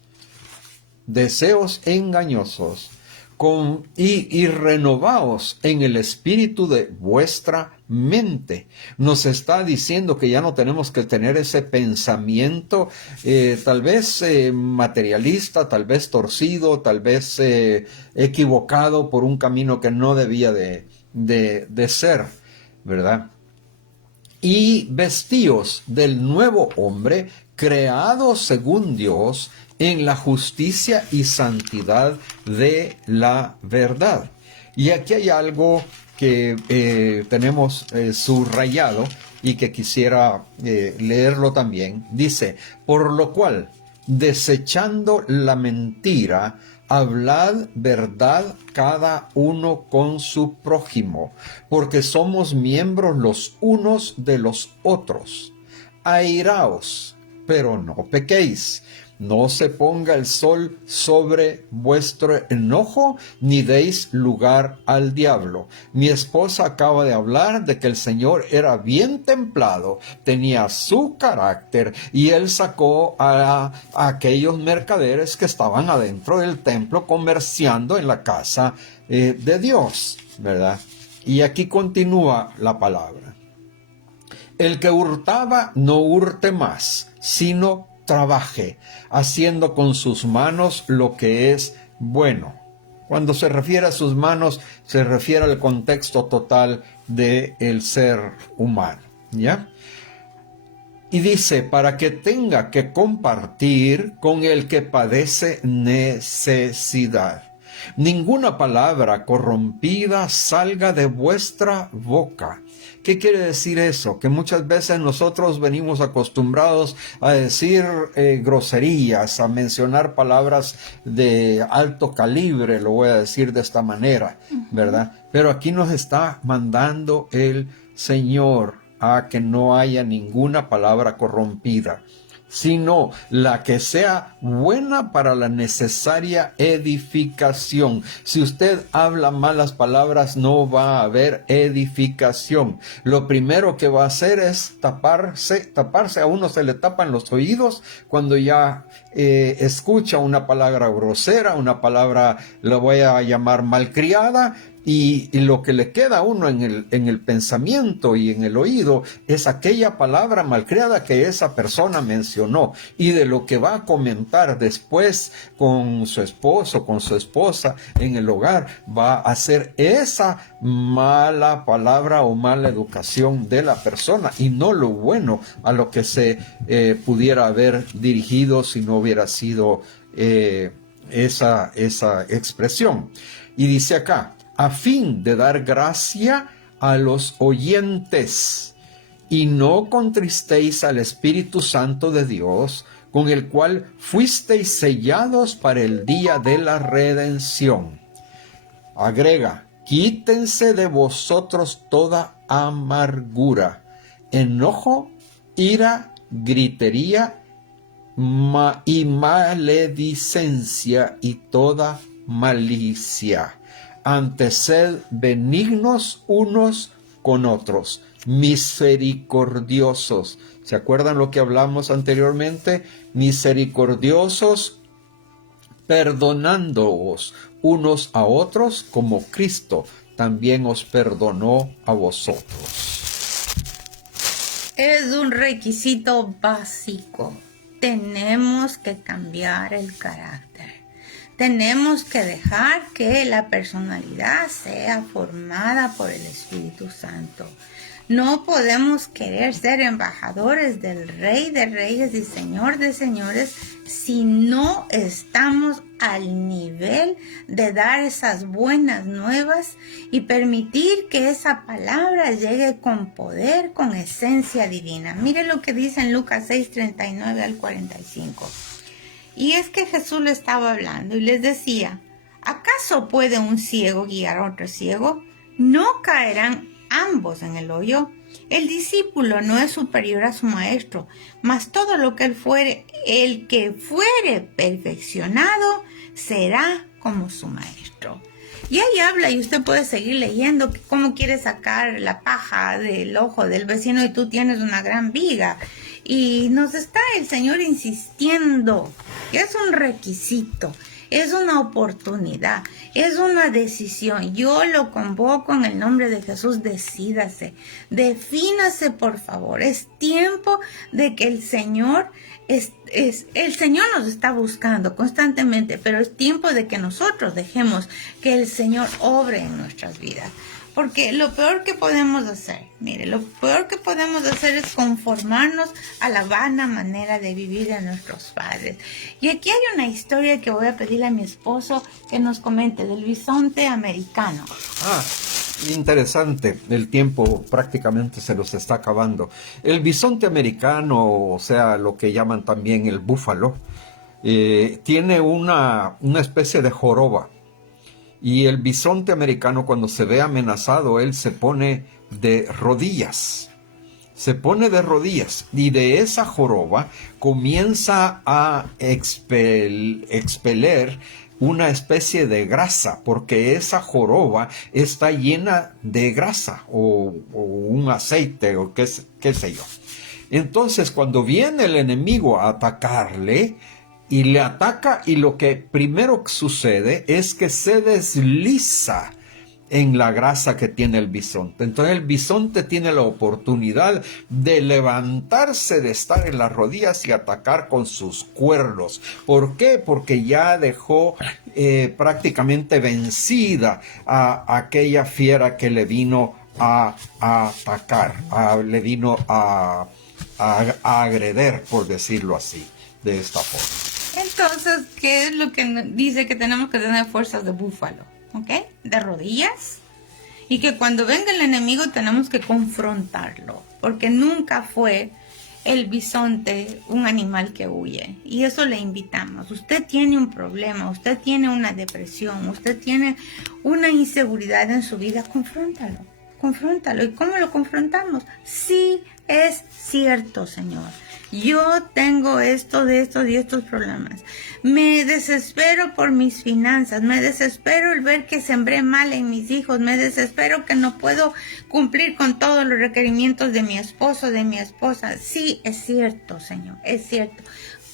deseos engañosos, y renovaos en el espíritu de vuestra mente. Nos está diciendo que ya no tenemos que tener ese pensamiento tal vez materialista, tal vez torcido, tal vez equivocado por un camino que no debía de ser, ¿verdad? Y vestíos del nuevo hombre, creado según Dios, en la justicia y santidad de la verdad. Y aquí hay algo que tenemos subrayado y que quisiera leerlo también. Dice, por lo cual, desechando la mentira, hablad verdad cada uno con su prójimo, porque somos miembros los unos de los otros. Airaos, pero no pequéis. No se ponga el sol sobre vuestro enojo, ni deis lugar al diablo. Mi esposa acaba de hablar de que el Señor era bien templado, tenía su carácter, y él sacó a aquellos mercaderes que estaban adentro del templo comerciando en la casa de Dios, ¿verdad? Y aquí continúa la palabra. El que hurtaba no hurte más, sino trabaje, haciendo con sus manos lo que es bueno. Cuando se refiere a sus manos, se refiere al contexto total del ser humano, ¿ya? Y dice, para que tenga que compartir con el que padece necesidad. Ninguna palabra corrompida salga de vuestra boca. ¿Qué quiere decir eso? Que muchas veces nosotros venimos acostumbrados a decir groserías, a mencionar palabras de alto calibre, lo voy a decir de esta manera, ¿verdad? Pero aquí nos está mandando el Señor a que no haya ninguna palabra corrompida, sino la que sea buena para la necesaria edificación. Si usted habla malas palabras, no va a haber edificación. Lo primero que va a hacer es taparse. A uno se le tapan los oídos cuando ya escucha una palabra grosera, una palabra, la voy a llamar malcriada, y lo que le queda a uno en el pensamiento y en el oído es aquella palabra malcriada que esa persona mencionó, y de lo que va a comentar después con su esposo, con su esposa en el hogar, va a ser esa mala palabra o mala educación de la persona, y no lo bueno a lo que se pudiera haber dirigido si no hubiera sido esa expresión. Y dice acá, a fin de dar gracia a los oyentes, y no contristéis al Espíritu Santo de Dios, con el cual fuisteis sellados para el día de la redención. Agrega, quítense de vosotros toda amargura, enojo, ira, gritería y maledicencia y toda malicia. Antes sed benignos unos con otros, misericordiosos. ¿Se acuerdan lo que hablamos anteriormente? Misericordiosos, perdonándoos unos a otros como Cristo también os perdonó a vosotros. Es un requisito básico. Tenemos que cambiar el carácter. Tenemos que dejar que la personalidad sea formada por el Espíritu Santo. No podemos querer ser embajadores del Rey de Reyes y Señor de Señores si no estamos al nivel de dar esas buenas nuevas y permitir que esa palabra llegue con poder, con esencia divina. Mire lo que dice en Lucas 6:39 al 45. Y es que Jesús le estaba hablando y les decía, ¿acaso puede un ciego guiar a otro ciego? ¿No caerán ambos en el hoyo? El discípulo no es superior a su maestro, mas todo lo que el que fuere perfeccionado será como su maestro. Y ahí habla, y usted puede seguir leyendo cómo quiere sacar la paja del ojo del vecino y tú tienes una gran viga. Y nos está el Señor insistiendo, que es un requisito, es una oportunidad, es una decisión. Yo lo convoco en el nombre de Jesús, decídase, defínase por favor. Es tiempo de que el Señor el Señor nos está buscando constantemente, pero es tiempo de que nosotros dejemos que el Señor obre en nuestras vidas. Porque lo peor que podemos hacer, mire, lo peor que podemos hacer es conformarnos a la vana manera de vivir de nuestros padres. Y aquí hay una historia que voy a pedirle a mi esposo que nos comente del bisonte americano. Interesante, el tiempo prácticamente se nos está acabando. El bisonte americano, o sea, lo que llaman también el búfalo, tiene una especie de joroba. Y el bisonte americano, cuando se ve amenazado, él se pone de rodillas. Se pone de rodillas y de esa joroba comienza a expeler una especie de grasa, porque esa joroba está llena de grasa o un aceite o qué sé yo. Entonces, cuando viene el enemigo a atacarle, y le ataca, y lo que primero sucede es que se desliza en la grasa que tiene el bisonte. Entonces el bisonte tiene la oportunidad de levantarse, de estar en las rodillas y atacar con sus cuernos. ¿Por qué? Porque ya dejó prácticamente vencida a aquella fiera que le vino a atacar, le vino a agreder, por decirlo así, de esta forma. Entonces, ¿qué es lo que dice? Que tenemos que tener fuerzas de búfalo, ¿ok? De rodillas. Y que cuando venga el enemigo tenemos que confrontarlo. Porque nunca fue el bisonte un animal que huye. Y eso le invitamos. Usted tiene un problema, usted tiene una depresión, usted tiene una inseguridad en su vida, confróntalo. Confróntalo. ¿Y cómo lo confrontamos? Sí, es cierto, Señor. Yo tengo estos y estos problemas. Me desespero por mis finanzas. Me desespero el ver que sembré mal en mis hijos. Me desespero que no puedo cumplir con todos los requerimientos de mi esposo, de mi esposa. Sí, es cierto, Señor, es cierto.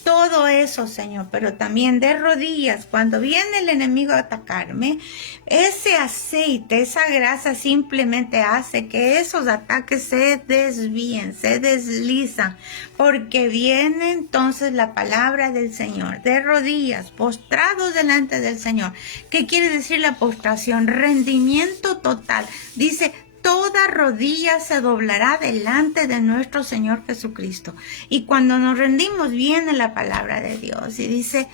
Todo eso, Señor, pero también de rodillas, cuando viene el enemigo a atacarme, ese aceite, esa grasa simplemente hace que esos ataques se desvíen, se deslizan, porque viene entonces la palabra del Señor, de rodillas, postrados delante del Señor. ¿Qué quiere decir la postración? Rendimiento total. Dice, toda rodilla se doblará delante de nuestro Señor Jesucristo. Y cuando nos rendimos, viene la palabra de Dios y dice,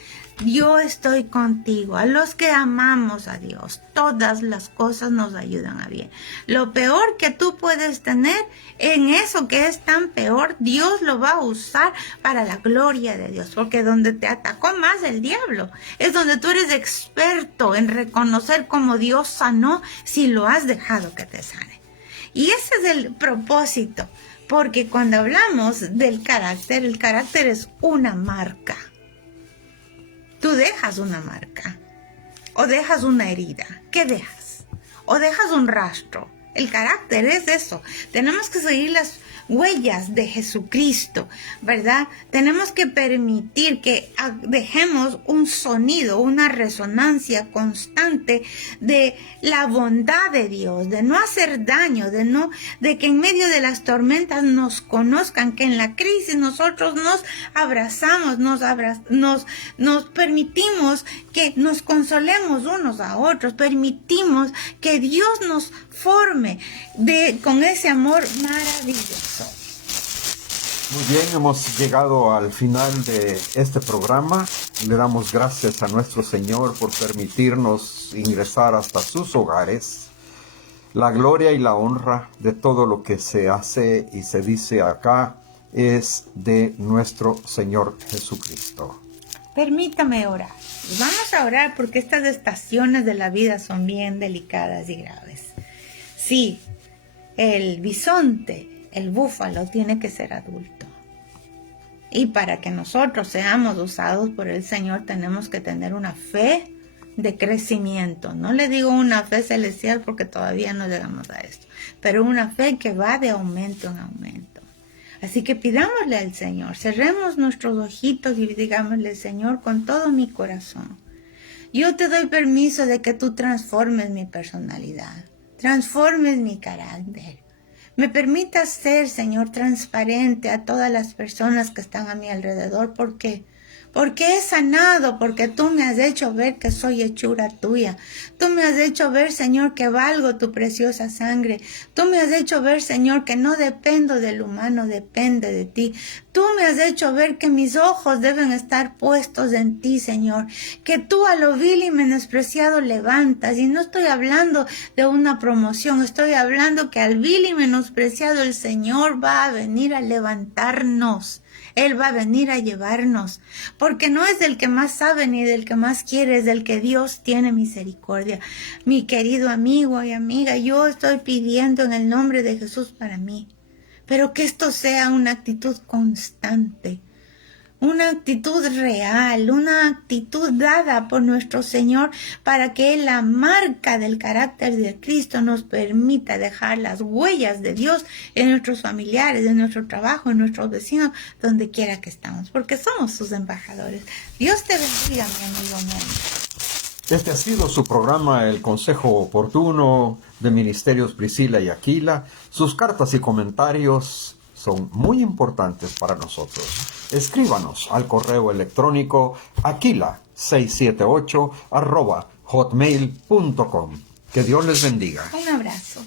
yo estoy contigo. A los que amamos a Dios, todas las cosas nos ayudan a bien. Lo peor que tú puedes tener, en eso que es tan peor, Dios lo va a usar para la gloria de Dios. Porque donde te atacó más el diablo, es donde tú eres experto en reconocer cómo Dios sanó si lo has dejado que te sane. Y ese es el propósito, porque cuando hablamos del carácter, el carácter es una marca. Tú dejas una marca, o dejas una herida. ¿Qué dejas? O dejas un rastro. El carácter es eso. Tenemos que seguir las huellas de Jesucristo, ¿verdad? Tenemos que permitir que dejemos un sonido, una resonancia constante de la bondad de Dios, de no hacer daño, de que en medio de las tormentas nos conozcan, que en la crisis nosotros nos abrazamos, nos permitimos que nos consolemos unos a otros, permitimos que Dios nos forme con ese amor maravilloso. Muy bien, hemos llegado al final de este programa. Le damos gracias a nuestro Señor por permitirnos ingresar hasta sus hogares. La gloria y la honra de todo lo que se hace y se dice acá es de nuestro Señor Jesucristo. Permítame orar. Vamos a orar porque estas estaciones de la vida son bien delicadas y graves. Sí, el bisonte, el búfalo, tiene que ser adulto. Y para que nosotros seamos usados por el Señor, tenemos que tener una fe de crecimiento. No le digo una fe celestial porque todavía no llegamos a esto, pero una fe que va de aumento en aumento. Así que pidámosle al Señor, cerremos nuestros ojitos y digámosle, Señor, con todo mi corazón, Yo te doy permiso de que tú transformes mi personalidad, transformes mi carácter. Me permitas ser, Señor, transparente a todas las personas que están a mi alrededor. ¿Por qué? Porque he sanado, porque tú me has hecho ver que soy hechura tuya. Tú me has hecho ver, Señor, que valgo tu preciosa sangre. Tú me has hecho ver, Señor, que no dependo del humano, depende de ti. Tú me has hecho ver que mis ojos deben estar puestos en ti, Señor. Que tú a lo vil y menospreciado levantas. Y no estoy hablando de una promoción, estoy hablando que al vil y menospreciado el Señor va a venir a levantarnos. Él va a venir a llevarnos, porque no es del que más sabe ni del que más quiere, es del que Dios tiene misericordia. Mi querido amigo y amiga, yo estoy pidiendo en el nombre de Jesús para mí, pero que esto sea una actitud constante, una actitud real, una actitud dada por nuestro Señor para que la marca del carácter de Cristo nos permita dejar las huellas de Dios en nuestros familiares, en nuestro trabajo, en nuestros vecinos, donde quiera que estamos, porque somos sus embajadores. Dios te bendiga, mi amigo, mi amiga. Este ha sido su programa El Consejo Oportuno de Ministerios Priscila y Aquila. Sus cartas y comentarios son muy importantes para nosotros. Escríbanos al correo electrónico aquila678@hotmail.com. Que Dios les bendiga. Un abrazo.